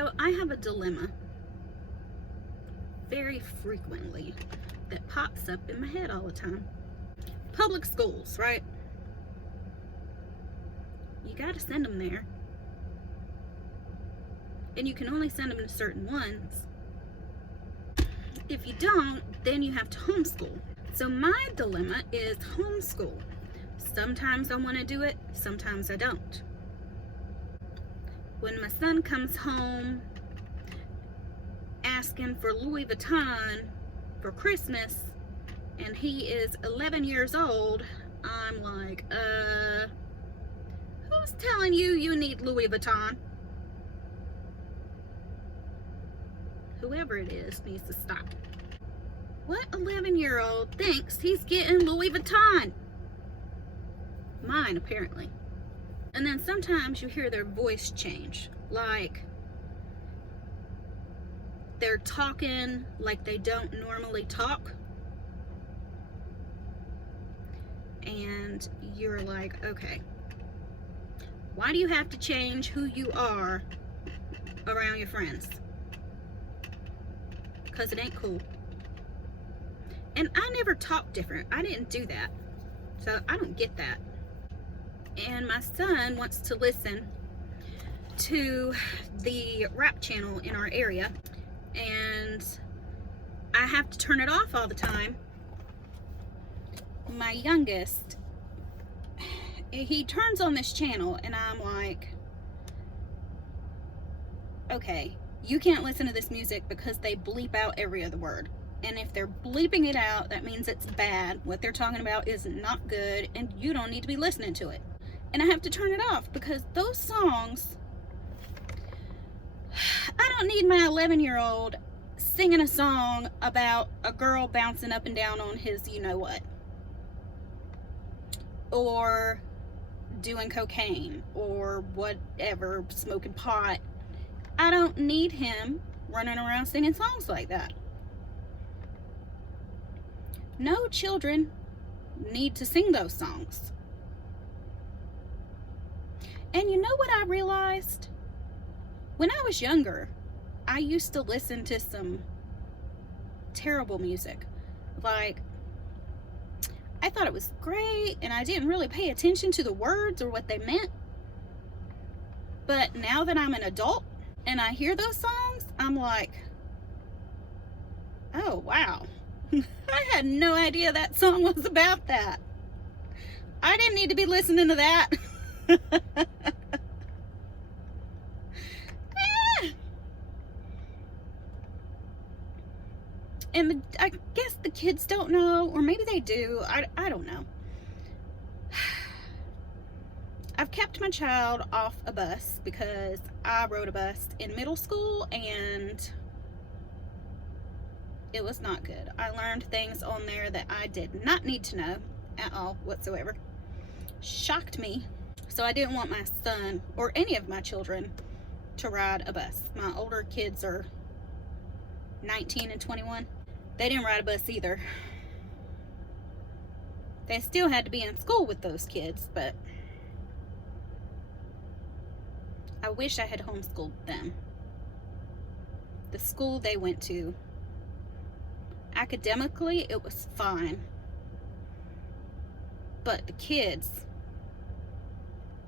So I have a dilemma very frequently that pops up in my head all the time. Public schools, right? You gotta send them there. And you can only send them to certain ones. If you don't, then you have to homeschool. So my dilemma is homeschool. Sometimes I want to do it, sometimes I don't. When my son comes home asking for Louis Vuitton for Christmas and he is 11 years old, I'm like, who's telling you you need Louis Vuitton? Whoever it is needs to stop. What 11-year-old thinks he's getting Louis Vuitton? Mine, apparently. And then sometimes you hear their voice change. Like, they're talking like they don't normally talk. And you're like, okay, why do you have to change who you are around your friends? Because it ain't cool. And I never talk different. I didn't do that. So I don't get that. And my son wants to listen to the rap channel in our area. And I have to turn it off all the time. My youngest, he turns on this channel and I'm like, okay, you can't listen to this music because they bleep out every other word. And if they're bleeping it out, that means it's bad. What they're talking about is not good and you don't need to be listening to it. And I have to turn it off because those songs, I don't need my 11-year-old singing a song about a girl bouncing up and down on his you-know-what. Or doing cocaine or whatever, smoking pot. I don't need him running around singing songs like that. No children need to sing those songs. And you know what I realized? When I was younger, I used to listen to some terrible music. Like, I thought it was great and I didn't really pay attention to the words or what they meant. But now that I'm an adult and I hear those songs, I'm like, oh wow. I had no idea that song was about that. I didn't need to be listening to that. And I guess the kids don't know, or maybe they do. I don't know. I've kept my child off a bus because I rode a bus in middle school and it was not good. I learned things on there that I did not need to know at all whatsoever. Shocked me. So I didn't want my son or any of my children to ride a bus. My older kids are 19 and 21. They didn't ride a bus either. They still had to be in school with those kids, but I wish I had homeschooled them. The school they went to, academically, it was fine. But the kids,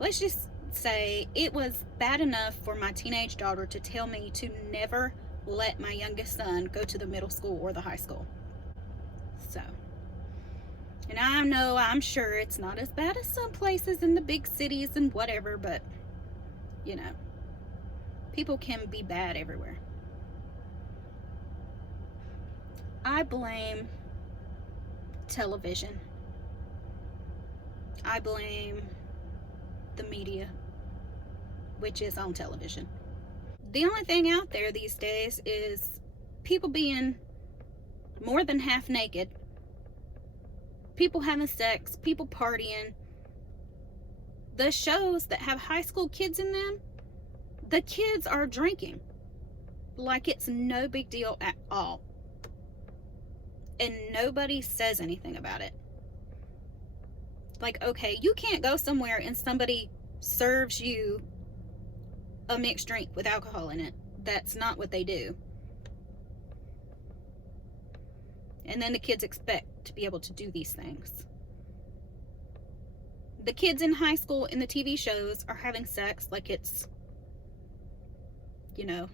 let's just say it was bad enough for my teenage daughter to tell me to never let my youngest son go to the middle school or the high school. So, and I know, I'm sure it's not as bad as some places in the big cities and whatever, but you know, people can be bad everywhere. I blame television. I blame the media, which is on television. The only thing out there these days is people being more than half naked, people having sex, people partying. The shows that have high school kids in them, the kids are drinking like it's no big deal at all. And nobody says anything about it. Like, okay, you can't go somewhere and somebody serves you a mixed drink with alcohol in it, that's not what they do. And then the kids expect to be able to do these things. The kids in high school in the TV shows are having sex like it's, you know,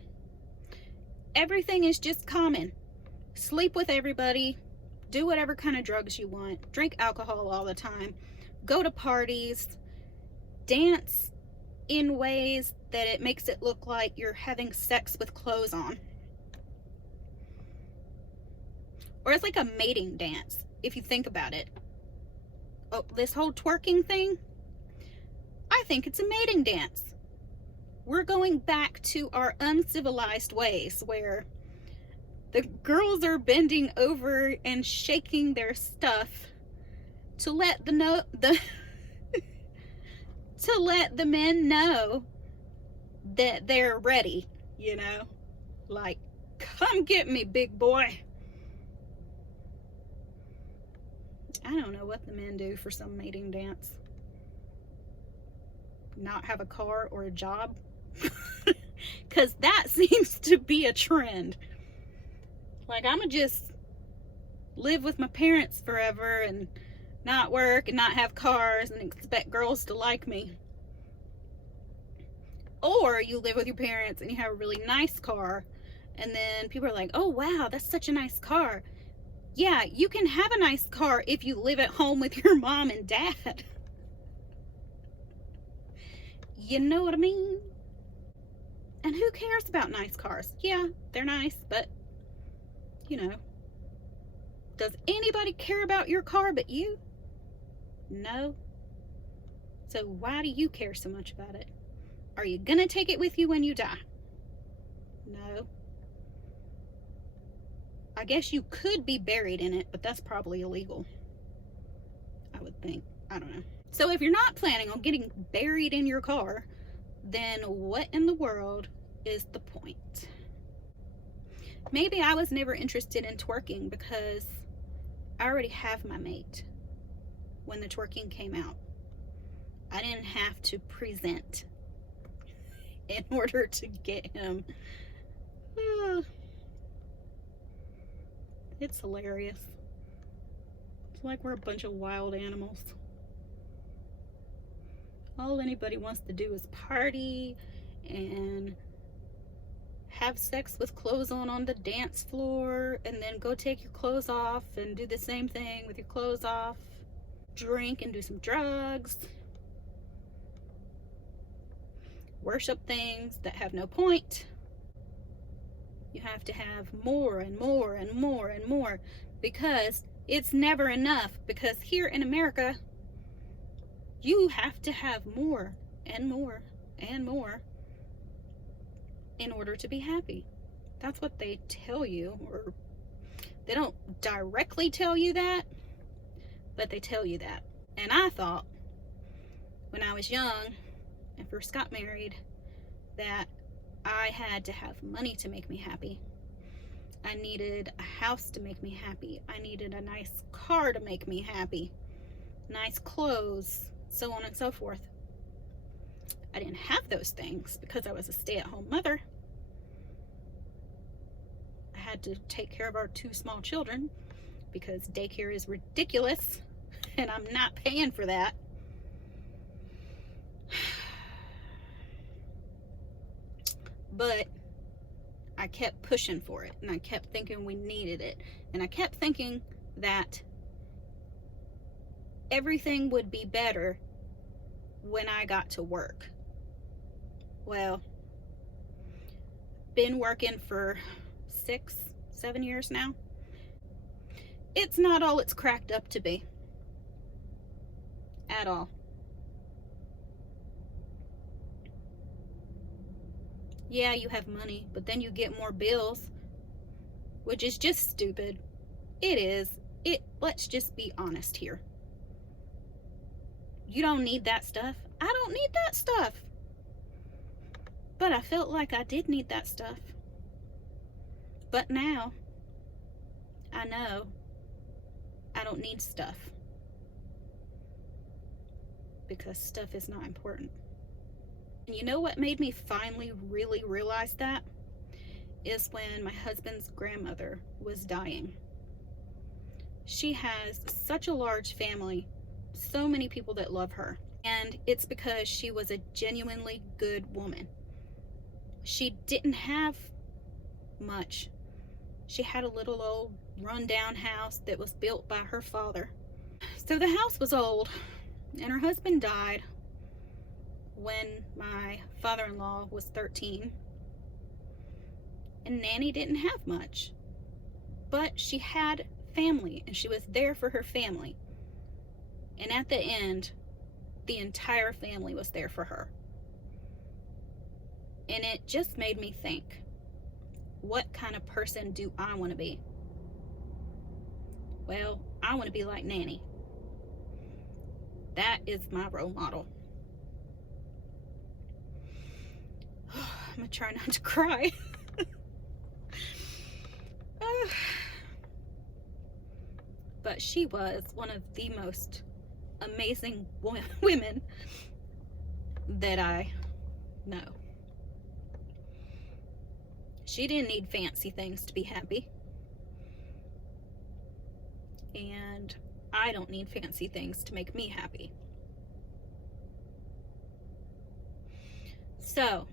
everything is just common. Sleep with everybody, do whatever kind of drugs you want, drink alcohol all the time, go to parties, dance in ways that it makes it look like you're having sex with clothes on. Or it's like a mating dance, if you think about it. Oh, this whole twerking thing, I think it's a mating dance. We're going back to our uncivilized ways where the girls are bending over and shaking their stuff to let the men know that they're ready, you know? Like, come get me, big boy. I don't know what the men do for some mating dance. Not have a car or a job? Because that seems to be a trend. Like, I'ma just live with my parents forever and not work and not have cars and expect girls to like me. Or you live with your parents and you have a really nice car, and then people are like, oh wow, that's such a nice car. Yeah, you can have a nice car if you live at home with your mom and dad. You know what I mean? And who cares about nice cars? Yeah, they're nice, but, you know, does anybody care about your car but you? No. So why do you care so much about it? Are you gonna take it with you when you die? No. I guess you could be buried in it, but that's probably illegal, I would think. I don't know. So if you're not planning on getting buried in your car, then what in the world is the point? Maybe I was never interested in twerking because I already have my mate when the twerking came out. I didn't have to present in order to get him. It's hilarious. It's like we're a bunch of wild animals. All anybody wants to do is party and have sex with clothes on the dance floor, and then go take your clothes off and do the same thing with your clothes off. Drink and do some drugs. Worship things that have no point. You have to have more and more and more and more because it's never enough. Because here in America, you have to have more and more and more in order to be happy. That's what they tell you, or they don't directly tell you that, but they tell you that. And I thought when I was young and first got married that I had to have money to make me happy. I needed a house to make me happy. I needed a nice car to make me happy. Nice clothes, so on and so forth. I didn't have those things because I was a stay-at-home mother. I had to take care of our 2 small children because daycare is ridiculous and I'm not paying for that. But I kept pushing for it, and I kept thinking we needed it, and I kept thinking that everything would be better when I got to work. Well, been working for 6-7 years now. It's not all it's cracked up to be at all. Yeah, you have money, but then you get more bills, which is just stupid. It is. Let's just be honest here. You don't need that stuff. I don't need that stuff. But I felt like I did need that stuff. But now, I know I don't need stuff. Because stuff is not important. And you know what made me finally really realize that? is when my husband's grandmother was dying. She has such a large family, so many people that love her, and it's because she was a genuinely good woman. She didn't have much. She had a little old rundown house that was built by her father. So the house was old, and her husband died when my father-in-law was 13. And Nanny didn't have much, but she had family, and she was there for her family. And at the end, the entire family was there for her. And it just made me think, what kind of person do I want to be? Well, I want to be like Nanny. That is my role model. I'm gonna try not to cry. But she was one of the most amazing women that I know. She didn't need fancy things to be happy. And I don't need fancy things to make me happy. So,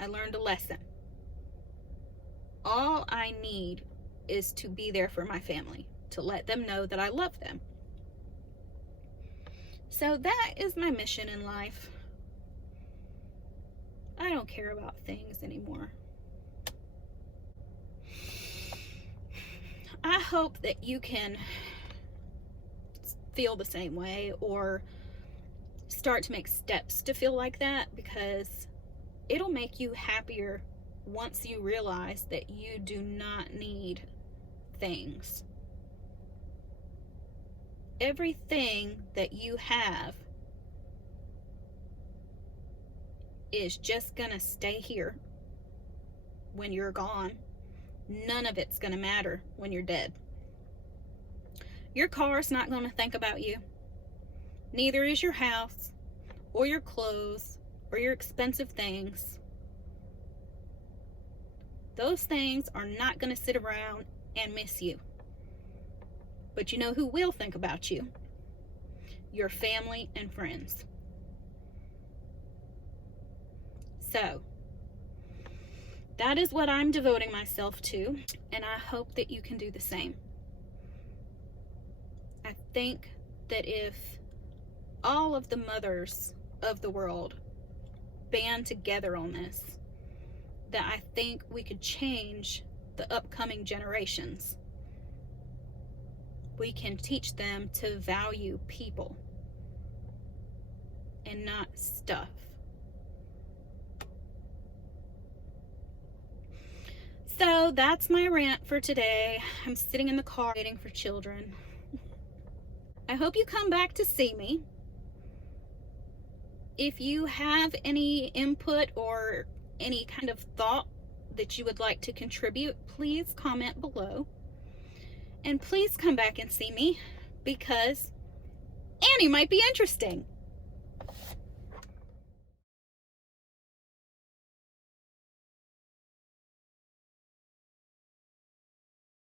I learned a lesson. All I need is to be there for my family, to let them know that I love them. So that is my mission in life. I don't care about things anymore. I hope that you can feel the same way, or start to make steps to feel like that, because it'll make you happier once you realize that you do not need things. Everything that you have is just gonna stay here when you're gone. None of it's gonna matter when you're dead. Your car's not gonna think about you. Neither is your house, or your clothes, or your expensive things. Those things are not gonna sit around and miss you. But you know who will think about you? Your family and friends. So, that is what I'm devoting myself to, and I hope that you can do the same. I think that if all of the mothers of the world band together on this, that I think we could change the upcoming generations. We can teach them to value people and not stuff. So that's my rant for today. I'm sitting in the car waiting for children. I hope you come back to see me. If you have any input or any kind of thought that you would like to contribute, please comment below. And please come back and see me, because Annie might be interesting.